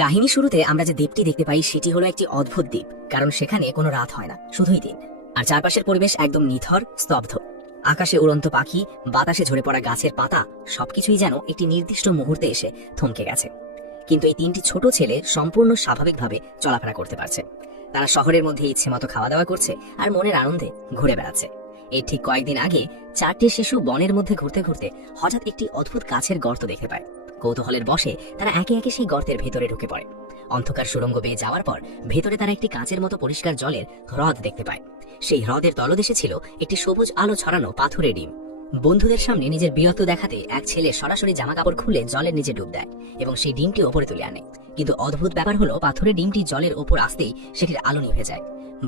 কাহিনী শুরুতে আমরা যে দ্বীপটি দেখতে পাই সেটি হলো একটি অদ্ভুত দ্বীপ, কারণ সেখানে কোনো রাত হয় না, শুধুই দিন। আর চারপাশের পরিবেশ একদম নিথর, স্তব্ধ। আকাশে উড়ন্ত পাখি, বাতাসে ঝরে পড়া গাছের পাতা, সবকিছুই যেন একটি নির্দিষ্ট মুহূর্তে এসে থমকে গেছে। কিন্তু এই তিনটি ছোট ছেলে সম্পূর্ণ স্বাভাবিকভাবে চলাফেরা করতে পারছে। তারা শহরের মধ্যে ইচ্ছে মতো খাওয়া দাওয়া করছে আর মনের আনন্দে ঘুরে বেড়াচ্ছে। এর ঠিক কয়েকদিন আগে চারটি শিশু বনের মধ্যে ঘুরতে ঘুরতে হঠাৎ একটি অদ্ভুত কাছের গর্ত দেখতে পায়। কৌতূহলের বশে তারা একে একে সেই গর্তের ভেতরে ঢুকে পড়ে। অন্ধকার সুড়ঙ্গ বেয়ে যাওয়ার পর ভেতরে তারা একটি কাঁচের মতো পরিষ্কার জলের হ্রদ দেখতে পায়। সেই হ্রদের তলদেশে ছিল একটি সবুজ আলো ছড়ানো পাথরের ডিম। বন্ধুদের সামনে নিজের বীরত্ব দেখাতে এক ছেলে সরাসরি জামা কাপড় খুলে জলের নিচে ডুব দেয় এবং সেই ডিমটি ওপরে তুলে আনে। কিন্তু অদ্ভুত ব্যাপার হলো, পাথরের ডিমটি জলের ওপর আসতেই সেটির আলো নিভে যায়।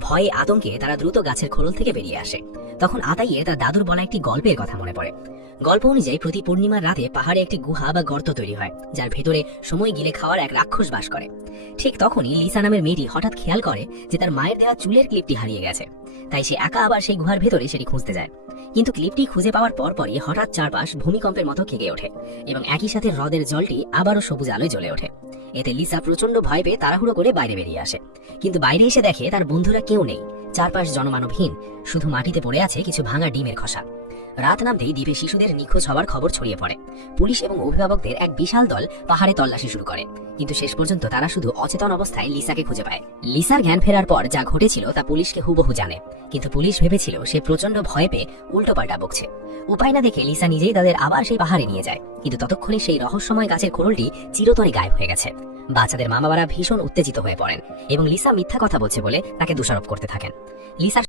ভয়ে আতঙ্কে তারা দ্রুত গাছের খোলল থেকে বেরিয়ে আসে। তখন আতাইয়ের তার দাদুর বলা একটি গল্পের কথা মনে পড়ে। গল্প অনুযায়ী প্রতি পূর্ণিমার রাতে পাহাড়ে একটি গুহা বা গর্ত তৈরি হয়, যার ভেতরে সময় গিলে খাওয়ার এক রাক্ষস বাস করে। ঠিক তখনই লিসা নামের মেয়েটি হঠাৎ খেয়াল করে যে তার মায়ের দেওয়া চুলের ক্লিপটি হারিয়ে গেছে। তাই সে একা আবার সেই গুহার ভেতরে সেটি খুঁজতে যায়। কিন্তু ক্লিপটি খুঁজে পাওয়ার পরপরই হঠাৎ চারপাশ ভূমিকম্পের মতো কেঁপে ওঠে এবং একই সাথে হ্রদের জলটি আবারও সবুজ আলোয় জ্বলে ওঠে। এতে লিসা প্রচন্ড ভয় পেয়ে তাড়াহুড়ো করে বাইরে বেরিয়ে আসে। কিন্তু বাইরে এসে দেখে তার বন্ধুরা কেউ নেই। চারপাশ জনমানবহীন, শুধু মাটিতে পড়ে আছে কিছু ভাঙা ডিমের খোসা। রাত নামতেই দ্বীপে শিশুদের নিখোঁজ হওয়ার খবর ছড়িয়ে পড়ে। পুলিশ এবং অভিভাবকদের এক বিশাল দল পাহাড়ে তল্লাশি শুরু করে, কিন্তু শেষ পর্যন্ত তারা শুধু অচেতন অবস্থায় লিসাকে খুঁজে পায়। লিসার জ্ঞান ফেরার পর যা ঘটেছিল তা পুলিশকে হুবহু জানে, কিন্তু পুলিশ ভেবেছিল সে প্রচন্ড ভয় পেয়ে উল্টোপাল্টা বকছে। উপায় না দেখে লিসা নিজেই তাদের আবার সেই পাহাড়ে নিয়ে যায়, কিন্তু ততক্ষণে সেই রহস্যময় গাছের খোলটি চিরতরে গায়েব হয়ে গেছে। বাচ্চাদের মা বাবারা ভীষণ উত্তেজিত হয়ে পড়েন এবং লিসা মিথ্যা কথা বলছে বলে তাকে দোষারোপ করতে থাকেন। লিসার